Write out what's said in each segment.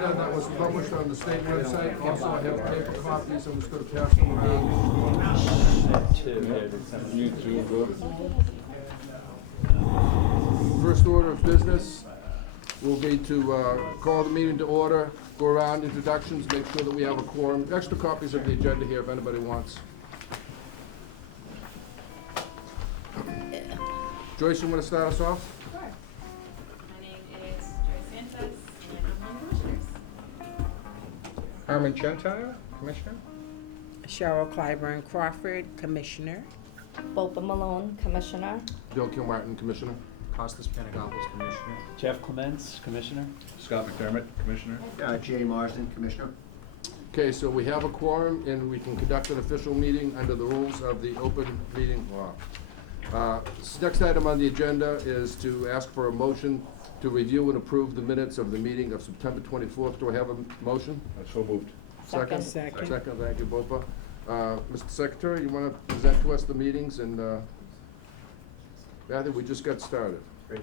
That was published on the state website. Also, I have paper copies. I'm just going to pass them around. First order of business will be to call the meeting to order, go around introductions, make sure that we have a quorum. Extra copies of the agenda here if anybody wants. Joyce, you want to start us off? Sure. My name is Joyce Sanchez, and I'm one of the commissioners. Harmon Chantire, Commissioner. Cheryl Clyburn Crawford, Commissioner. Bopa Malone, Commissioner. Bill Kilmartin, Commissioner. Costas Panagopoulos, Commissioner. Jeff Clements, Commissioner. Scott McDermott, Commissioner. Jay Marsden, Commissioner. Okay, so we have a quorum and we can conduct an official meeting under the rules of the open meeting law. Next item on the agenda is to ask for a motion to review and approve the minutes of the meeting of September 24th. Do I have a motion? So moved. Second? Second. Second, thank you, Bopa. Mr. Secretary, you want to present to us the meetings and, Matthew, we just got started. Great.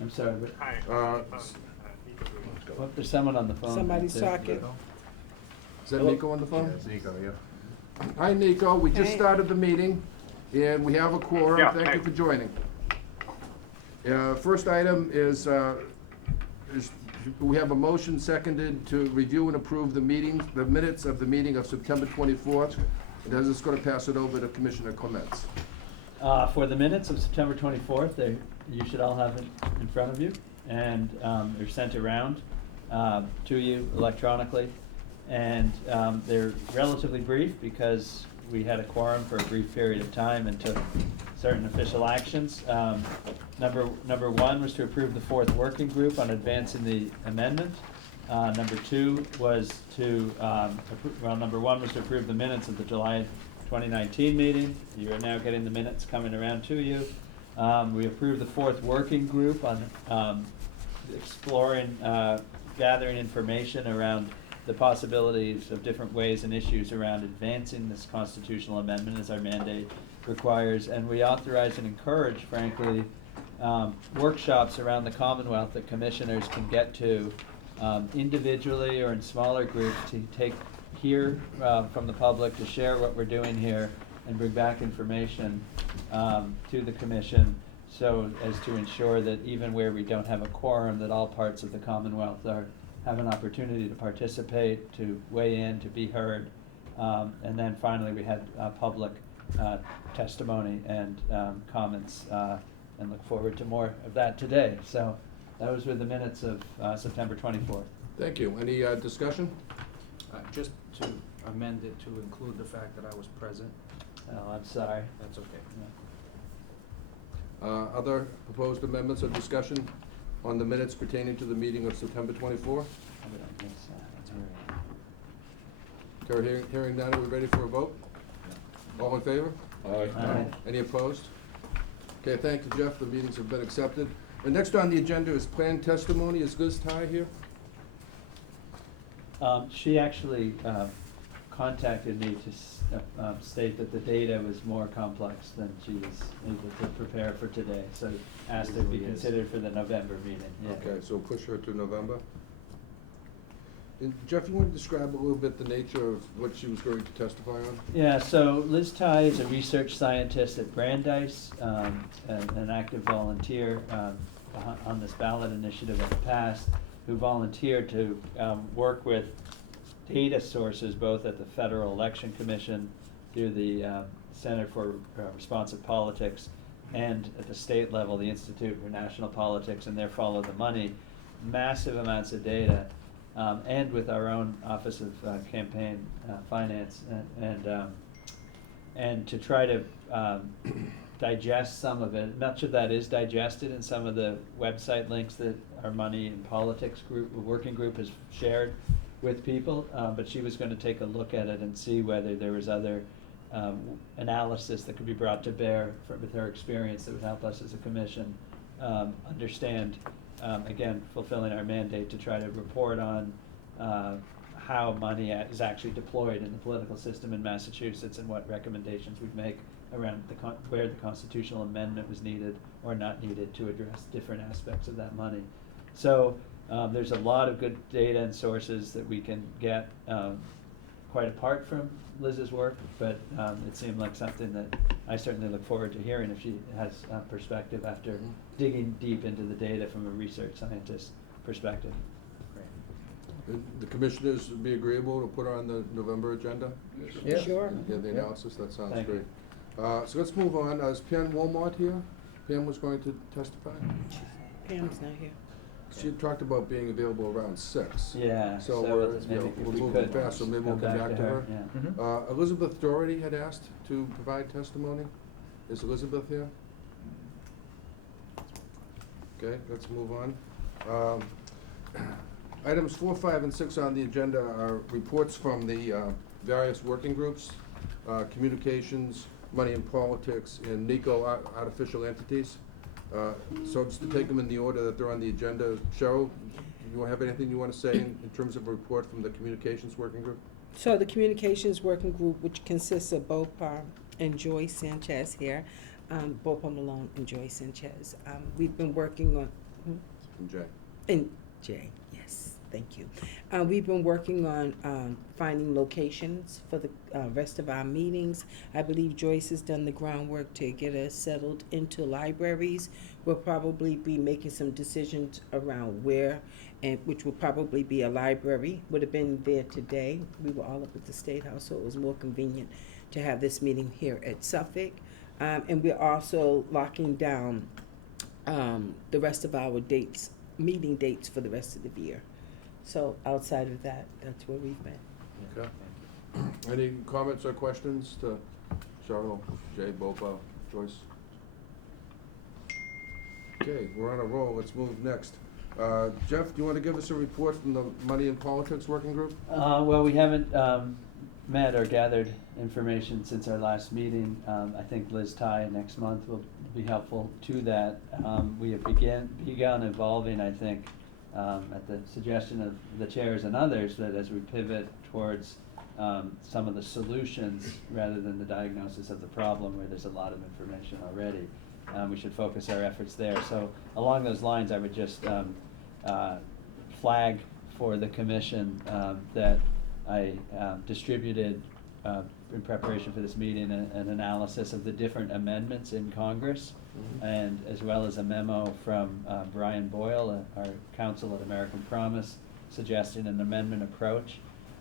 I'm sorry, but Is there's someone on the phone. Somebody's back there. talking. that Nico on the phone? That's Nico, yeah. Hi, Nico. We just Hey. started the meeting, and we have a quorum. Yeah, Thank you hey. for joining. First item is we have a motion seconded to review and approve the minutes of the meeting of September 24th. And I was just going to pass it over to Commissioner Clements. For the minutes of September 24th, you should all have it in front of you, and they're sent around to you electronically. And they're relatively brief because we had a quorum for a brief period of time and took certain official actions. Number one was to approve the fourth working group on advancing the amendment. Number two was to, number one was to approve the minutes of the July 2019 meeting. You are now getting the minutes coming around to you. We approved the fourth working group on exploring, gathering information around the possibilities of different ways and issues around advancing this constitutional amendment as our mandate requires. And we authorize and encourage, frankly, workshops around the Commonwealth that commissioners can get to individually or in smaller groups to hear from the public, to share what we're doing here and bring back information to the commission, so as to ensure that even where we don't have a quorum, that all parts of the Commonwealth have an opportunity to participate, to weigh in, to be heard. And then finally, we had public testimony and comments, and look forward to more of that today. So those were the minutes of September 24th. Thank you. Any discussion? Just to amend it to include the fact that I was present. Oh, I'm sorry. That's okay. Other proposed amendments or discussion on the minutes pertaining to the meeting of September 24th? How did I miss that? That's all right. Hearing none, are we ready for a vote? All in favor? Aye. Aye. Any opposed? Okay, thank you, Jeff. The meetings have been accepted. And next on the agenda is planned testimony. Is Liz Ty here? She actually contacted me to state that the data was more complex than she was able to prepare for today, so asked her to be considered for the November meeting. Yeah. Okay, so push her to November. And Jeff, you want to describe a little bit the nature of what she was going to testify on? Yeah, so Liz Ty is a research scientist at Brandeis, an active volunteer on this ballot initiative in the past, who volunteered to work with data sources both at the Federal Election Commission through the Center for Responsive Politics and at the state level, the Institute for National Politics and their Follow the Money, massive amounts of data, and with our own Office of Campaign Finance, and to try to digest some of it. Much of that is digested in some of the website links that our Money in Politics group, working group, has shared with people, but she was going to take a look at it and see whether there was other analysis that could be brought to bear with her experience that would help us as a commission understand, again, fulfilling our mandate to try to report on how money is actually deployed in the political system in Massachusetts and what recommendations we'd make around where the constitutional amendment was needed or not needed to address different aspects of that money. So, there's a lot of good data and sources that we can get, quite apart from Liz's work, but, it seemed like something that I certainly look forward to hearing if she has, perspective after Mhm. digging deep into the data from a research scientist perspective. The commissioners would be agreeable to put her on the November agenda? Yeah. Sure. Yeah, the Yeah. analysis, that sounds Thank great. you. So let's move on. Is Pam Wilmot here? Pam was going to testify? Pam's not here. She had talked about being available around 6. Yeah, So so we're, maybe if we're we moving could fast, so maybe we'll come back to her. Yeah. Mhm. Elizabeth Doherty had asked to provide testimony. Is Elizabeth here? Okay, let's move on. Items 4, 5, and 6 on the agenda are reports from the various working groups, communications, money and politics, and NICO artificial entities. So just to take them in the order that they're on the agenda, Cheryl, you have anything you want to say in terms of a report from the communications working group? So the Communications Working Group, which consists of Bopa and Joyce Sanchez here, Bopa Malone and Joyce Sanchez, we've been working on, And Jay? and Jay, yes, thank you. We've been working on finding locations for the rest of our meetings. I believe Joyce has done the groundwork to get us settled into libraries. We'll probably be making some decisions around where, and which will probably be a library. Would have been there today. We were all up at the State House, so it was more convenient to have this meeting here at Suffolk. And we're also locking down the rest of our dates, meeting dates for the rest of the year. So outside of that, that's where we've been. Okay. Any comments or questions to Cheryl, Jay, Bopa, Joyce? Okay, we're on a roll. Let's move next. Jeff, do you want to give us a report from the Money and Politics Working Group? Well, we haven't met or gathered information since our last meeting. I think Liz Ty next month will be helpful to that. We have begun evolving, I think, at the suggestion of the chairs and others, that as we pivot towards some of the solutions rather than the diagnosis of the problem, where there's a lot of information already, we should focus our efforts there. So along those lines, I would just flag for the commission that I distributed in preparation for this meeting an analysis of the different amendments in Congress, and as well as a memo from Brian Boyle, our counsel at American Promise, suggesting an amendment approach,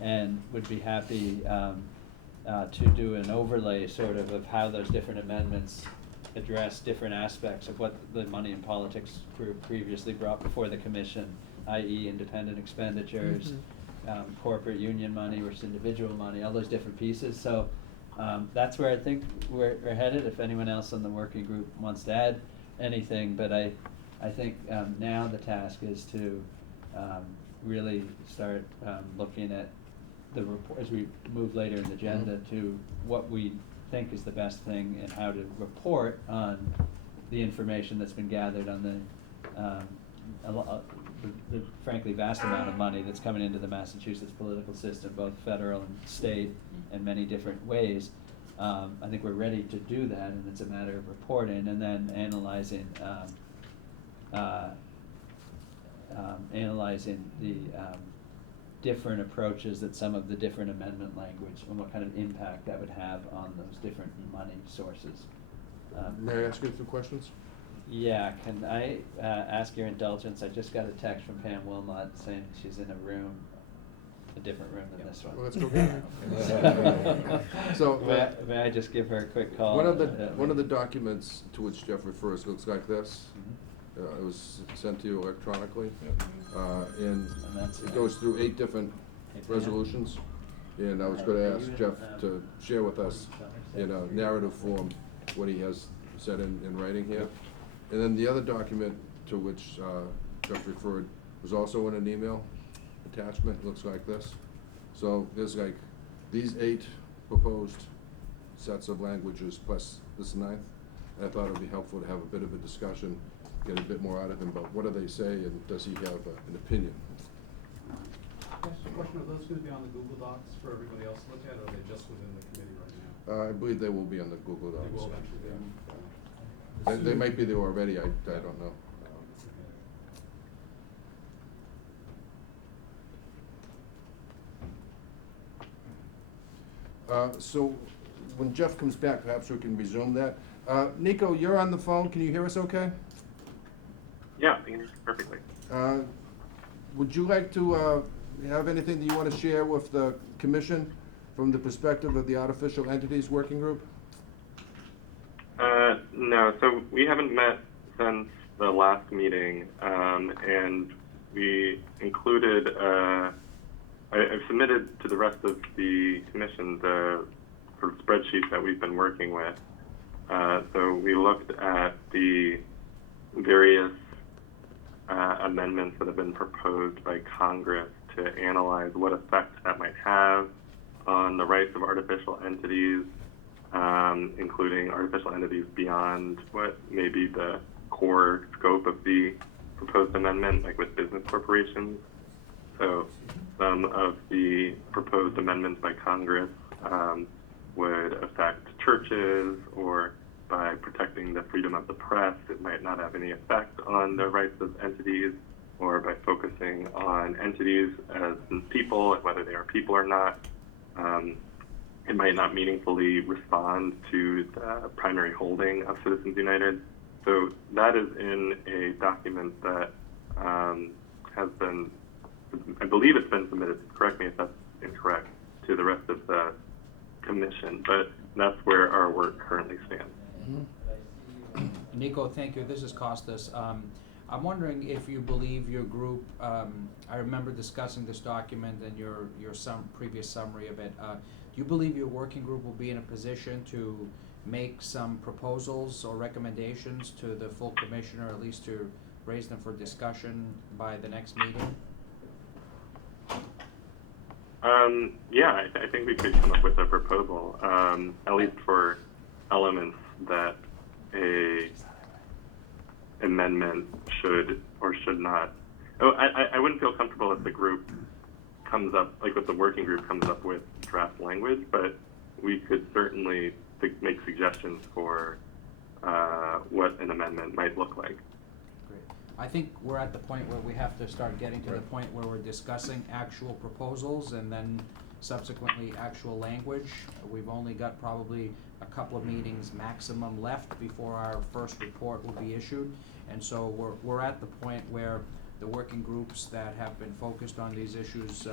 and would be happy to do an overlay sort of how those different amendments address different aspects of what the Money and Politics Group previously brought before the commission, i.e. independent expenditures, corporate union money versus individual money, all those different pieces. So that's where I think we're headed. If anyone else on the working group wants to add anything, but I think now the task is to really start looking at the report as we move later in the agenda to what we think is the best thing and how to report on the information that's been gathered on the frankly vast amount of money that's coming into the Massachusetts political system, both federal and state, in many different ways. I think we're ready to do that, and it's a matter of reporting and then analyzing the different approaches that some of the different amendment language and what kind of impact that would have on those different money sources. May I ask you a few questions? Yeah, can I ask your indulgence? I just got a text from Pam Wilmot saying she's in a room, a different room than this one. Well, let's go get her. So, May I just give her a quick call? one of the documents to which Jeff refers looks like this. Mhm. It was sent to you electronically, and And that's, it goes through 8 different Hey, Pam. resolutions. And I was gonna ask Jeff to share with us in a narrative form what he has said in writing here. And then the other document to which Jeff referred was also in an email attachment, looks like this. So there's like these 8 proposed sets of languages plus this 9th. And I thought it would be helpful to have a bit of a discussion, get a bit more out of him about what do they say and does he have an opinion? Question, are those gonna be on the Google Docs for everybody else to look at, or are they just within the committee right now? I believe they will be on the Google Docs. They will eventually be. They might be there already, I don't know. So when Jeff comes back, perhaps we can resume that. Nico, you're on the phone. Can you hear us okay? Yeah, I can hear you perfectly. Would you like to have anything that you want to share with the commission from the perspective of the Artificial Entities Working Group? No, so we haven't met since the last meeting, and we included, I've submitted to the rest of the commission the sort of spreadsheet that we've been working with. So we looked at the various amendments that have been proposed by Congress to analyze what effect that might have on the rights of artificial entities, including artificial entities beyond what may be the core scope of the proposed amendment, like with business corporations. So some of the proposed amendments by Congress would affect churches, or by protecting the freedom of the press, it might not have any effect on the rights of entities, or by focusing on entities as people, and whether they are people or not, it might not meaningfully respond to the primary holding of Citizens United. So that is in a document that has been, I believe it's been submitted, correct me if that's incorrect, to the rest of the commission, but that's where our work currently stands. Nico, thank you. This is Costas. I'm wondering if you believe your group, I remember discussing this document and your previous summary of it. Do you believe your working group will be in a position to make some proposals or recommendations to the full commission, or at least to raise them for discussion by the next meeting? Yeah, I think we could come up with a proposal, at least for elements that a amendment should or should not. Oh, I wouldn't feel comfortable if the group comes up, like if the working group comes up with draft language, but we could certainly make suggestions for what an amendment might look like. Great. I think we're at the point where we have to start getting to the Right. point where we're discussing actual proposals and then subsequently actual language. We've only got probably a couple of meetings maximum left before our first report will be issued. And so we're at the point where the working groups that have been focused on these issues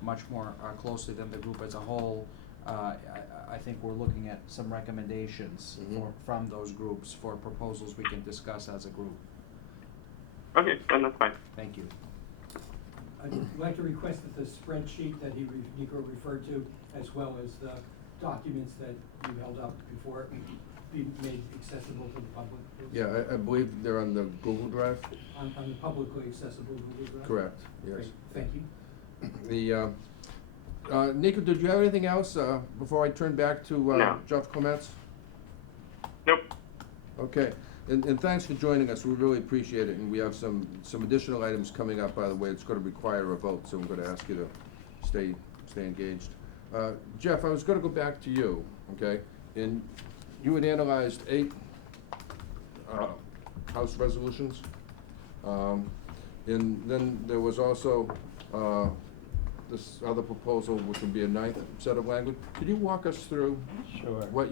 much more closely than the group as a whole, I think we're looking at some recommendations from those groups for proposals we can discuss as a group. Okay, then that's fine. Thank you. I'd like to request that the spreadsheet that Nico referred to, as well as the documents that you held up before, be made accessible to the public. Yeah, I believe they're on the Google Drive. On the publicly accessible Google Drive? Correct, yes. Great, thank you. The, Nico, did you have anything else before I turn back to No. Jeff Clements? Nope. Okay, and thanks for joining us, we really appreciate it, and we have some additional items coming up, by the way, it's gonna require a vote, so I'm gonna ask you to stay engaged. Jeff, I was gonna go back to you, okay, and you had analyzed 8 House resolutions, and then there was also this other proposal, which would be a 9th set of language. Could you walk us through Sure. what